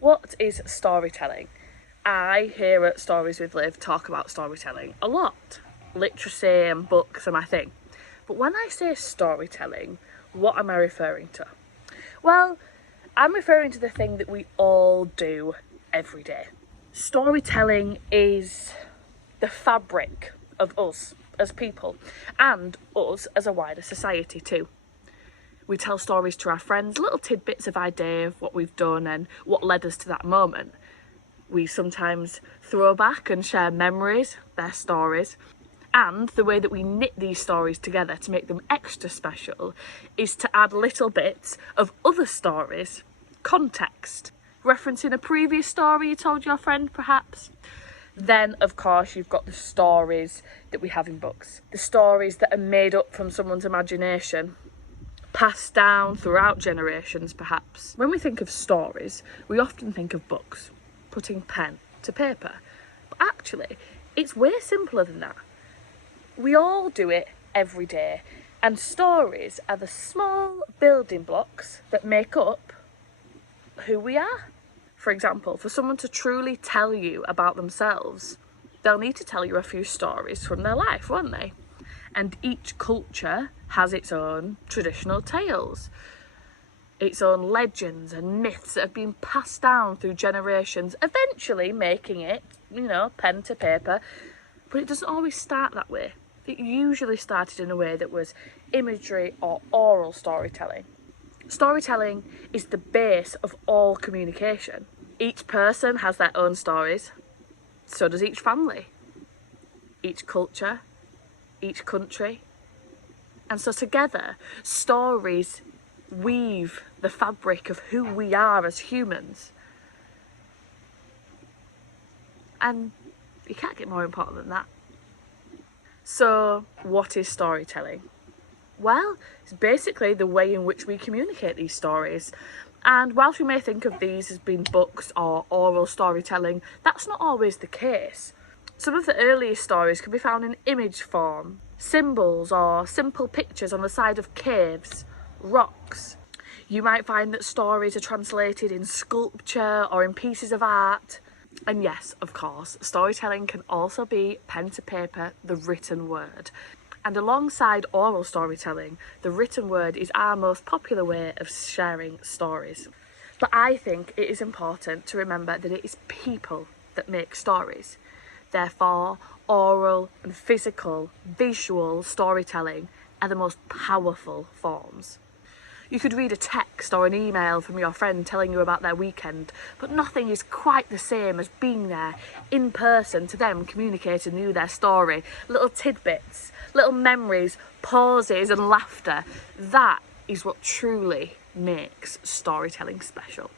What is storytelling? I here at Stories with Liv talk about storytelling a lot. Literacy and books are my thing. But when I say storytelling, what am I referring to? Well, I'm referring to the thing that we all do every day. Storytelling is the fabric of us as people and us as a wider society too. We tell stories to our friends, little tidbits of idea of what we've done and what led us to that moment. We sometimes throw back and share memories, their stories, and the way that we knit these stories together to make them extra special is to add little bits of other stories, context, referencing a previous story you told your friend perhaps. Then, of course, you've got the stories that we have in books, the stories that are made up from someone's imagination, passed down throughout generations perhaps. When we think of stories, we often think of books, putting pen to paper. But actually, it's way simpler than that. We all do it every day, and stories are the small building blocks that make up who we are. For example, for someone to truly tell you about themselves, they'll need to tell you a few stories from their life, won't they? And each culture has its own traditional tales, its own legends and myths that have been passed down through generations, eventually making it, pen to paper. But it doesn't always start that way. It usually started in a way that was imagery or oral storytelling. Storytelling is the base of all communication. Each person has their own stories, so does each family, each culture, each country. And so together, stories weave the fabric of who we are as humans. And you can't get more important than that. So, what is storytelling? Well, it's basically the way in which we communicate these stories. And whilst we may think of these as being books or oral storytelling, that's not always the case. Some of the earliest stories can be found in image form, symbols or simple pictures on the side of caves, rocks. You might find that stories are translated in sculpture or in pieces of art. And yes, of course, storytelling can also be pen to paper, the written word. And alongside oral storytelling, the written word is our most popular way of sharing stories. But I think it is important to remember that it is people that make stories. Therefore, oral and physical, visual storytelling are the most powerful forms. You could read a text or an email from your friend telling you about their weekend, but nothing is quite the same as being there in person to them communicating you their story. Little tidbits, little memories, pauses and laughter. That is what truly makes storytelling special.